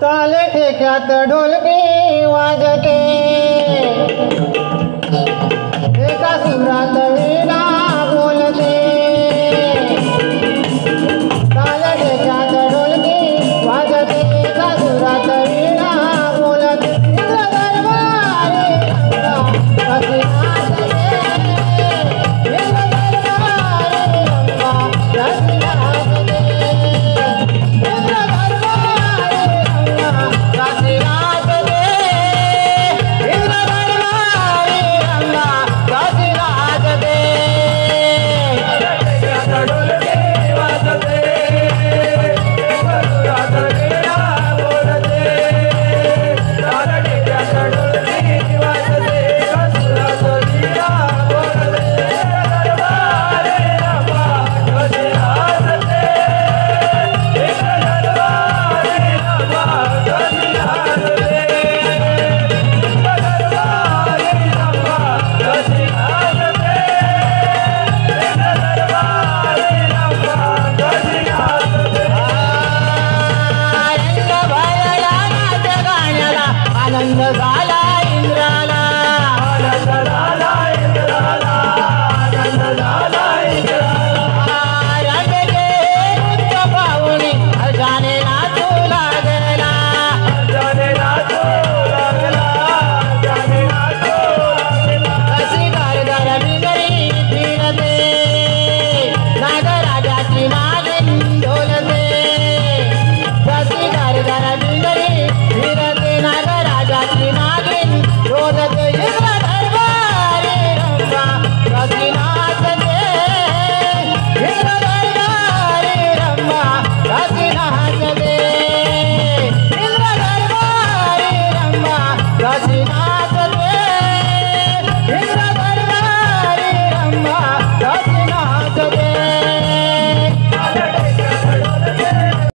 ताले ठेक्यात ढोलकी वाजते, एका सुरात वीणा बोलते. ताले ठेक्यात ढोलकी वाजते, एका सुरात वीणा बोलते. इंद्र दरबारी रंगा कशी नाचते, इंद्र दरबारी रंगा कशी नाचते, इंद्र दरबारी रंगा कशी नाचते, इंद्र दरबारी रंगा कशी नाचते. आनंद